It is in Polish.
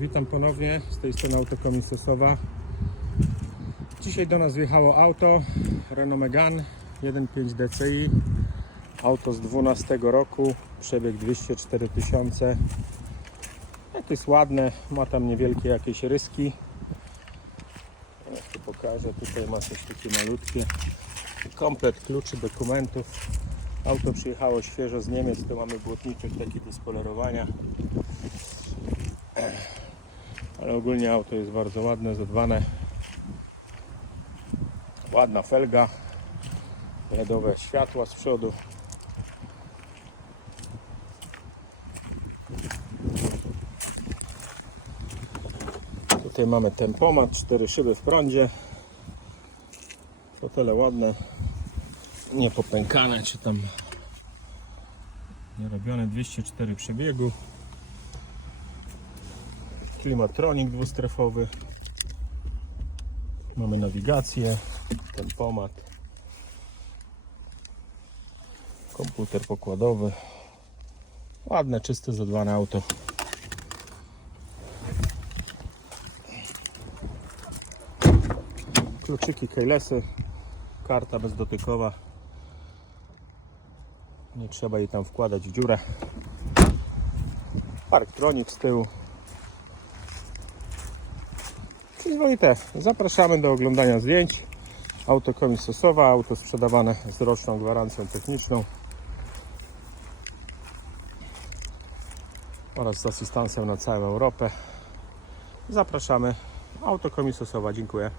Witam ponownie z tej strony Autokomisosowa. Dzisiaj do nas wjechało auto Renault Megane 1.5 DCI. Auto z 12 roku, przebieg 204 tysiące. Jak jest ładne, ma tam niewielkie jakieś ryski. Ja pokażę, tutaj ma coś takie malutkie. Komplet kluczy, dokumentów. Auto przyjechało świeżo z Niemiec, tu mamy błotniczek taki do spolerowania. Ale ogólnie auto jest bardzo ładne, zadbane. Ładna felga. LEDowe światła z przodu. Tutaj mamy tempomat, cztery szyby w prądzie. Fotele ładne, nie popękane, czy tam nie robione. 204 przebiegu. Klimatronik dwustrefowy. Mamy nawigację, tempomat. Komputer pokładowy. Ładne, czyste, zadbane auto. Kluczyki, kejlesy, karta bezdotykowa. Nie trzeba jej tam wkładać w dziurę. Parktronik z tyłu. Przyzwoite. Zapraszamy do oglądania zdjęć. Auto komisosowa, auto sprzedawane z roczną gwarancją techniczną oraz z asystancją na całą Europę. Zapraszamy. Auto komisosowa. Dziękuję.